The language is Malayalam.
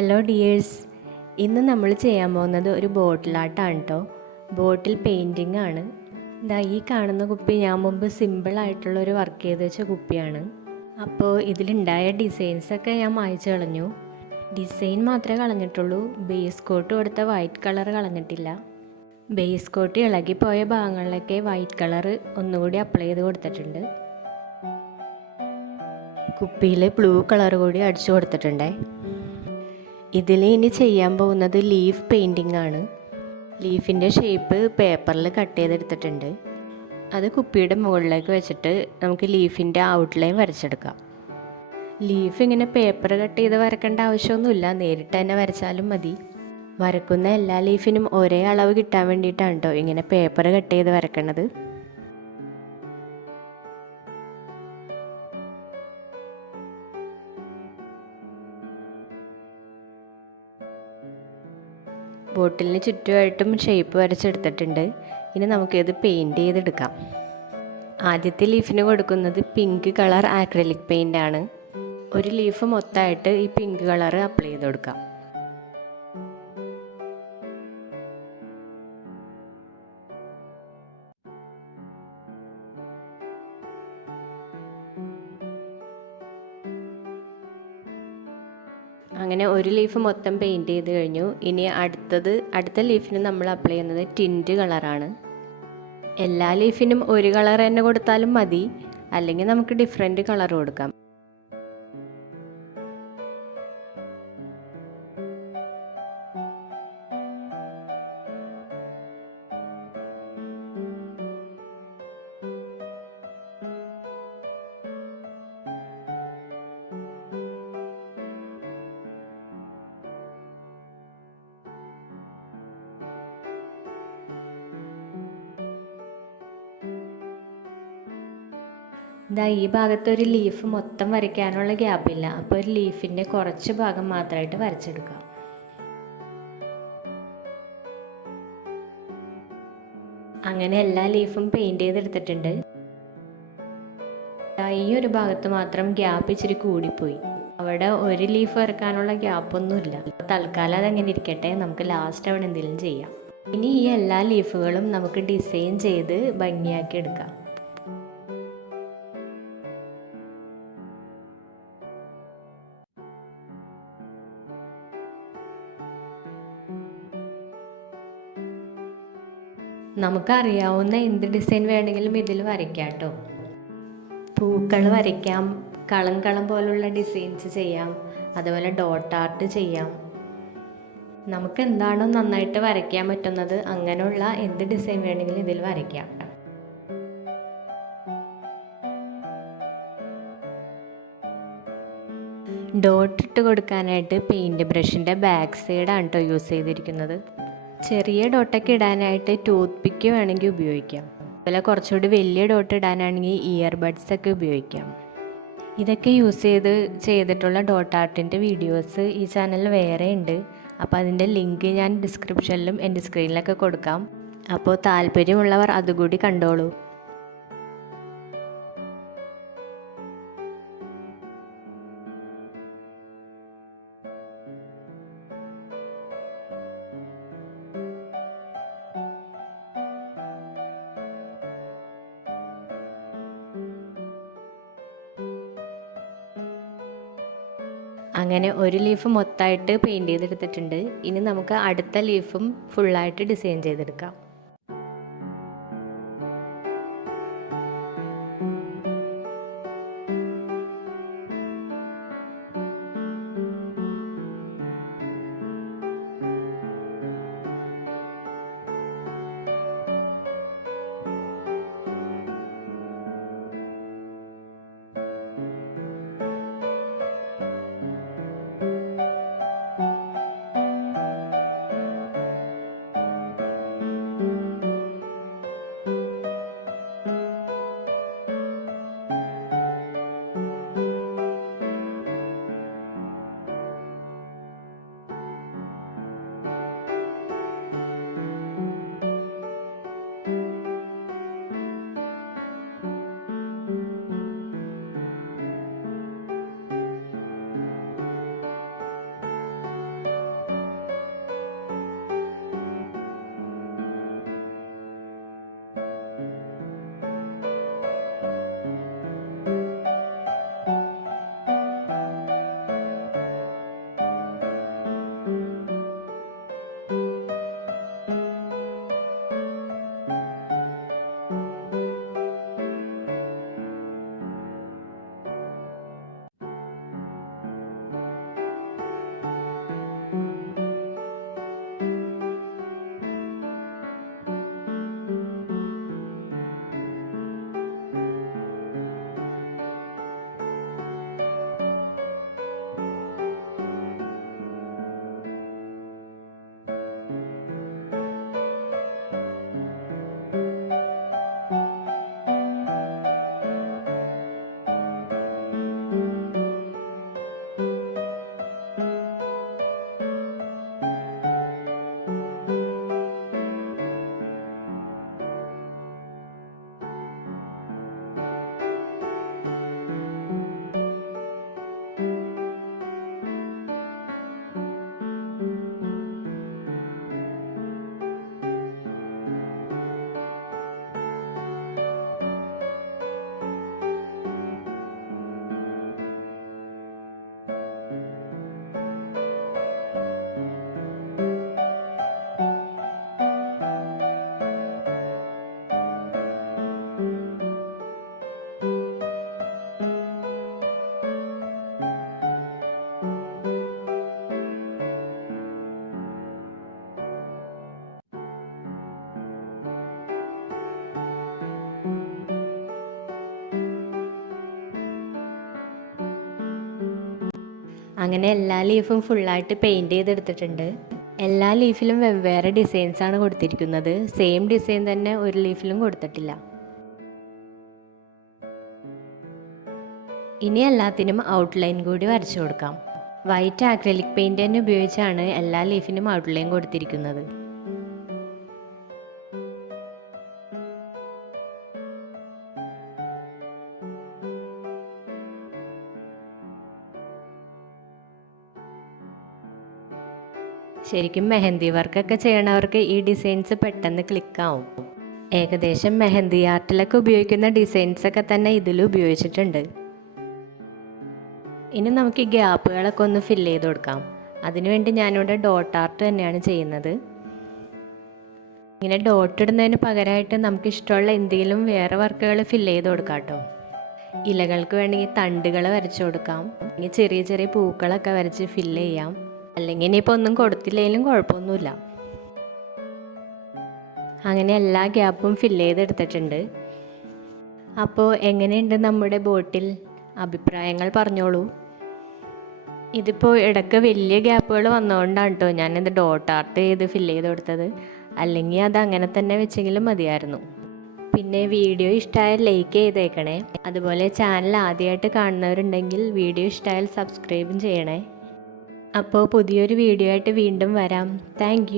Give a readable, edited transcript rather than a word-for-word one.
ഹലോ ഡിയേഴ്സ്, ഇന്ന് നമ്മൾ ചെയ്യാൻ പോകുന്നത് ഒരു ബോട്ടിൽ ആർട്ടാണ് കേട്ടോ. ബോട്ടിൽ പെയിൻറ്റിംഗ് ആണ്. ഈ കാണുന്ന കുപ്പി ഞാൻ മുമ്പ് സിമ്പിളായിട്ടുള്ളൊരു വർക്ക് ചെയ്ത് വെച്ച കുപ്പിയാണ്. അപ്പോൾ ഇതിലുണ്ടായ ഡിസൈൻസൊക്കെ ഞാൻ മായ്ച്ചു കളഞ്ഞു. ഡിസൈൻ മാത്രമേ കളഞ്ഞിട്ടുള്ളൂ, ബേസ് കോട്ട് കൊടുത്ത വൈറ്റ് കളർ കളഞ്ഞിട്ടില്ല. ബേസ് കോട്ട് ഇളകിപ്പോയ ഭാഗങ്ങളിലൊക്കെ വൈറ്റ് കളർ ഒന്നുകൂടി അപ്ലൈ ചെയ്ത് കൊടുത്തിട്ടുണ്ട്. കുപ്പിയിൽ ബ്ലൂ കളർ കൂടി അടിച്ചു കൊടുത്തിട്ടുണ്ടേ. ഇതിൽ ഇനി ചെയ്യാൻ പോകുന്നത് ലീഫ് പെയിൻറ്റിംഗ് ആണ്. ലീഫിൻ്റെ ഷേപ്പ് പേപ്പറിൽ കട്ട് ചെയ്തെടുത്തിട്ടുണ്ട്. അത് കുപ്പിയുടെ മുകളിലേക്ക് വെച്ചിട്ട് നമുക്ക് ലീഫിൻ്റെ ഔട്ട്ലൈൻ വരച്ചെടുക്കാം. ലീഫ് ഇങ്ങനെ പേപ്പർ കട്ട് ചെയ്ത് വരക്കേണ്ട ആവശ്യമൊന്നുമില്ല, നേരിട്ട് തന്നെ വരച്ചാലും മതി. വരക്കുന്ന എല്ലാ ലീഫിനും ഒരേ അളവ് കിട്ടാൻ വേണ്ടിയിട്ടാണ് കേട്ടോ ഇങ്ങനെ പേപ്പർ കട്ട് ചെയ്ത് വരക്കണത്. ബോട്ടിലിന് ചുറ്റുമായിട്ടും ഷേപ്പ് വരച്ചെടുത്തിട്ടുണ്ട്. ഇനി നമുക്കിത് പെയിൻറ്റ് ചെയ്തെടുക്കാം. ആദ്യത്തെ ലീഫിന് കൊടുക്കുന്നത് പിങ്ക് കളർ ആക്രിലിക് പെയിൻ്റ് ആണ്. ഒരു ലീഫ് മൊത്തമായിട്ട് ഈ പിങ്ക് കളർ അപ്ലൈ ചെയ്ത് കൊടുക്കാം. അങ്ങനെ ഒരു ലീഫ് മൊത്തം പെയിൻറ്റ് ചെയ്ത് കഴിഞ്ഞു. ഇനി അടുത്ത ലീഫിന് നമ്മൾ അപ്ലൈ ചെയ്യുന്നത് ടിൻറ്റ് കളറാണ്. എല്ലാ ലീഫിനും ഒരു കളർ തന്നെ കൊടുത്താലും മതി, അല്ലെങ്കിൽ നമുക്ക് ഡിഫറെൻറ്റ് കളർ കൊടുക്കാം. ഈ ഭാഗത്ത് ഒരു ലീഫ് മൊത്തം വരയ്ക്കാനുള്ള ഗ്യാപ്പില്ല, അപ്പോൾ ഒരു ലീഫിൻ്റെ കുറച്ച് ഭാഗം മാത്രമായിട്ട് വരച്ചെടുക്കാം. അങ്ങനെ എല്ലാ ലീഫും പെയിൻറ്റ് ചെയ്തെടുത്തിട്ടുണ്ട്. ഈ ഒരു ഭാഗത്ത് മാത്രം ഗ്യാപ്പ് ഇച്ചിരി കൂടിപ്പോയി. അവിടെ ഒരു ലീഫ് വരയ്ക്കാനുള്ള ഗ്യാപ്പൊന്നുമില്ല. തൽക്കാലം അതങ്ങനെ ഇരിക്കട്ടെ, നമുക്ക് ലാസ്റ്റ് അവിടെ എന്തെങ്കിലും ചെയ്യാം. ഇനി ഈ എല്ലാ ലീഫുകളും നമുക്ക് ഡിസൈൻ ചെയ്ത് ഭംഗിയാക്കി എടുക്കാം. നമുക്കറിയാവുന്ന എന്ത് ഡിസൈൻ വേണമെങ്കിലും ഇതിൽ വരയ്ക്കാം കേട്ടോ. പൂക്കൾ വരയ്ക്കാം, കളം പോലുള്ള ഡിസൈൻസ് ചെയ്യാം, അതുപോലെ ഡോട്ട് ആർട്ട് ചെയ്യാം. നമുക്ക് എന്താണോ നന്നായിട്ട് വരയ്ക്കാൻ പറ്റുന്നത് അങ്ങനെയുള്ള എന്ത് ഡിസൈൻ വേണമെങ്കിലും ഇതിൽ വരയ്ക്കാം. ഡോട്ട് ഇട്ട് കൊടുക്കാനായിട്ട് പെയിൻറ്റ് ബ്രഷിൻ്റെ ബാക്ക് സൈഡാണ് കേട്ടോ യൂസ് ചെയ്തിരിക്കുന്നത്. ചെറിയ ഡോട്ടൊക്കെ ഇടാനായിട്ട് ടൂത്ത് പിക്ക് വേണമെങ്കിൽ ഉപയോഗിക്കാം. അതുപോലെ കുറച്ചുകൂടി വലിയ ഡോട്ട് ഇടാനാണെങ്കിൽ ഇയർബഡ്സ് ഒക്കെ ഉപയോഗിക്കാം. ഇതൊക്കെ യൂസ് ചെയ്തിട്ടുള്ള ഡോട്ട് ആർട്ടിൻ്റെ വീഡിയോസ് ഈ ചാനലിൽ വേറെ ഉണ്ട്. അപ്പോൾ അതിൻ്റെ ലിങ്ക് ഞാൻ ഡിസ്ക്രിപ്ഷനിലും എൻ്റെ സ്ക്രീനിലൊക്കെ കൊടുക്കാം. അപ്പോൾ താല്പര്യമുള്ളവർ അതുകൂടി കണ്ടോളൂ. അങ്ങനെ ഒരു ലീഫ് മൊത്തമായിട്ട് പെയിൻറ്റ് ചെയ്തെടുത്തിട്ടുണ്ട്. ഇനി നമുക്ക് അടുത്ത ലീഫും ഫുള്ളായിട്ട് ഡിസൈൻ ചെയ്തെടുക്കാം. അങ്ങനെ എല്ലാ ലീഫും ഫുള്ളായിട്ട് പെയിൻറ് ചെയ്തെടുത്തിട്ടുണ്ട്. എല്ലാ ലീഫിലും വെവ്വേറെ ഡിസൈൻസാണ് കൊടുത്തിരിക്കുന്നത്. സെയിം ഡിസൈൻ തന്നെ ഒരു ലീഫിലും കൊടുത്തിട്ടില്ല. ഇനി എല്ലാത്തിനും ഔട്ട്ലൈൻ കൂടി വരച്ചു കൊടുക്കാം. വൈറ്റ് ആക്രിലിക് പെയിൻറ് തന്നെ ഉപയോഗിച്ചാണ് എല്ലാ ലീഫിനും ഔട്ട്ലൈൻ കൊടുത്തിരിക്കുന്നത്. ശരിക്കും മെഹന്തി വർക്കൊക്കെ ചെയ്യണവർക്ക് ഈ ഡിസൈൻസ് പെട്ടെന്ന് ക്ലിക്കാവും. ഏകദേശം മെഹന്തി ആർട്ടിലൊക്കെ ഉപയോഗിക്കുന്ന ഡിസൈൻസൊക്കെ തന്നെ ഇതിൽ ഉപയോഗിച്ചിട്ടുണ്ട്. ഇനി നമുക്ക് ഈ ഗ്യാപ്പുകളൊക്കെ ഒന്ന് ഫില്ല് ചെയ്ത് കൊടുക്കാം. അതിനുവേണ്ടി ഞാനിവിടെ ഡോട്ട് ആർട്ട് തന്നെയാണ് ചെയ്യുന്നത്. ഇങ്ങനെ ഡോട്ട് ഇടുന്നതിന് പകരമായിട്ട് നമുക്ക് ഇഷ്ടമുള്ള എന്തെങ്കിലും വേറെ വർക്കുകൾ ഫില്ല് ചെയ്ത് കൊടുക്കാം കേട്ടോ. ഇലകൾക്ക് വേണമെങ്കിൽ തണ്ടുകൾ വരച്ചു കൊടുക്കാം, അല്ലെങ്കിൽ ചെറിയ ചെറിയ പൂക്കളൊക്കെ വരച്ച് ഫില്ല് ചെയ്യാം. അല്ലെങ്കിൽ ഇനിയിപ്പോൾ ഒന്നും കൊടുത്തില്ലെങ്കിലും കുഴപ്പമൊന്നുമില്ല. അങ്ങനെ എല്ലാ ഗ്യാപ്പും ഫില്ല് ചെയ്തെടുത്തിട്ടുണ്ട്. അപ്പോൾ എങ്ങനെയുണ്ട് നമ്മുടെ ബോട്ടിൽ? അഭിപ്രായങ്ങൾ പറഞ്ഞോളൂ. ഇതിപ്പോൾ ഇടയ്ക്ക് വലിയ ഗ്യാപ്പുകൾ വന്നതുകൊണ്ടാണ് കേട്ടോ ഞാനിത് ഡോട്ട് ആർട്ട് ചെയ്ത് ഫില്ല് ചെയ്ത് കൊടുത്തത്. അല്ലെങ്കിൽ അത് അങ്ങനെ തന്നെ വെച്ചെങ്കിലും മതിയായിരുന്നു. പിന്നെ വീഡിയോ ഇഷ്ടമായാൽ ലൈക്ക് ചെയ്തേക്കണേ. അതുപോലെ ചാനൽ ആദ്യമായിട്ട് കാണുന്നവരുണ്ടെങ്കിൽ വീഡിയോ ഇഷ്ടമായാൽ സബ്സ്ക്രൈബും ചെയ്യണേ. അപ്പോൾ പുതിയൊരു വീഡിയോ ആയിട്ട് വീണ്ടും വരാം. താങ്ക്